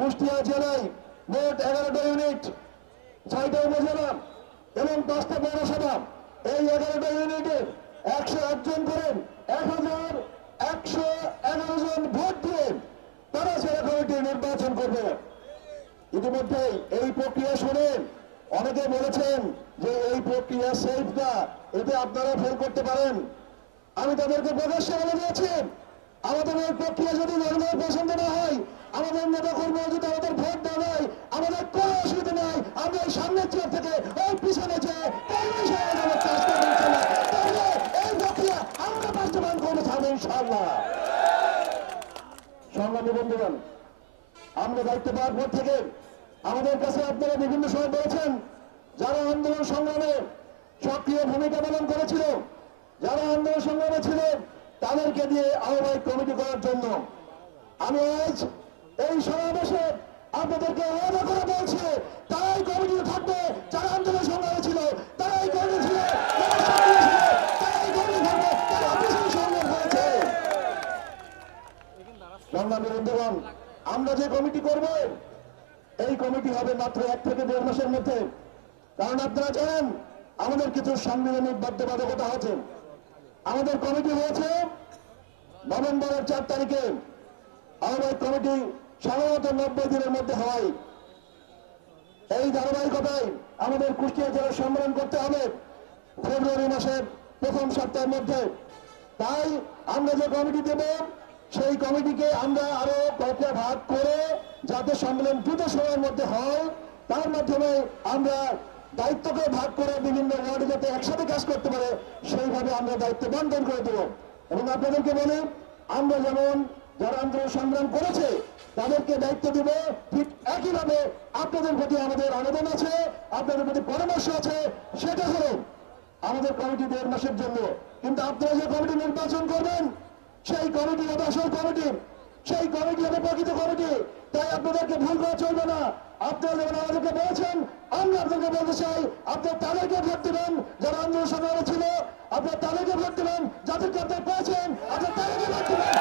কুষ্টিয়া জেলায় মোট 11টা ইউনিট, 6টা উপজেলা এবং 5টা পৌরসভা। এই 11টা ইউনিটে 101 জন করেন 1111 জন ভোট দিয়ে তারা জেলা কমিটি নির্বাচন করবে। ইতিমধ্যে এই প্রক্রিয়া শুনে অনেকে বলেছেন যে এই প্রক্রিয়া সেফ না, এতে আপনারা ফেল করতে পারেন। আমি তাদেরকে প্রকাশ্যে বলে দিয়েছি, আমাদের এই প্রক্রিয়া যদি জনগণের পছন্দ না হয়, আমাদের নেতা কর্মী যদি আমাদের ভোট না দেয়, আমাদের কোনো অসুবিধা নাই। আমরা এই সামনের চেয়ার থেকে ওই পিছনে যেয়ে এই প্রক্রিয়া আমরা বাস্তবায়ন করবো থাকবো ইনশাআল্লাহ। সংগ্রামী বন্ধুগণ, আমরা দায়িত্ব পাওয়ার পর থেকে আমাদের কাছে আপনারা বিভিন্ন সময় বলেছেন, যারা আন্দোলন সংগ্রামে সক্রিয় ভূমিকা পালন করেছিল, যারা আন্দোলন সংগ্রামে ছিল, তাদেরকে দিয়ে আহ্বায়ক কমিটি করার জন্য আমি আজ এই সমাবেশে আপনাদেরকে ওয়াদা করে বলছি, তারাই কমিটি থাকবে। যারা আন্দোলন সংগ্রামে ছিল তারাই কমিটি ছিল, তারাই কমিটি থাকবে, তারা অফিসের সংগ্রাম হয়েছে। সংগ্রামী বন্ধুগণ, আমরা যে কমিটি করব এই কমিটি হবে মাত্র 1 থেকে 1.5 মাসের মধ্যে। কারণ আপনারা জানেন আমাদের কিছু সাংবিধানিক বাধ্যবাধকতা আছে। আমাদের কমিটি হয়েছে নভেম্বরের 4 তারিখে, আহ্বায়ক কমিটি সাধারণত 90 দিনের মধ্যে হয়। এই ধারাবাহিকতায় আমাদের কুষ্টিয়া জেলা সম্মেলন করতে হবে ফেব্রুয়ারি মাসের প্রথম সপ্তাহের মধ্যে। তাই আমরা যে কমিটি দেব সেই কমিটিকে আমরা আরো কয়েকটা ভাগ করে যাতে সম্মেলন দ্রুত সময়ের মধ্যে হয়, তার মাধ্যমে আমরা দায়িত্বকে ভাগ করে বিভিন্ন ওয়ার্ডে যাতে একসাথে কাজ করতে পারে সেইভাবে আমরা দায়িত্ব বন্টন করে দেব। এবং আপনাদেরকে বলি, আমরা যেমন যারা আন্দোলন সংগ্রাম করেছে তাদেরকে দায়িত্ব দিব, ঠিক একইভাবে আপনাদের প্রতি আমাদের আবেদন আছে, আপনাদের প্রতি পরামর্শ আছে। সেটা হলো আমাদের কমিটি 1.5 মাসের জন্য, কিন্তু আপনারা যে কমিটি নির্বাচন করবেন সেই কমিটি হবে আসল কমিটি, সেই কমিটি হবে প্রকৃত কমিটি। তাই আপনাদেরকে ভুল করে চলবে না। আপনারা যেমন আমাদেরকে বলেছেন, আমরা আপনাদেরকে বলতে চাই, আপনারা তাদেরকে ভোট দেবেন যারা আন্দোলন সংগ্রামে ছিল, আপনারা তাদেরকে ভোট দেবেন যাদেরকে আপনারা পেয়েছেন, আপনারা তাদেরকে ভোট দেবেন।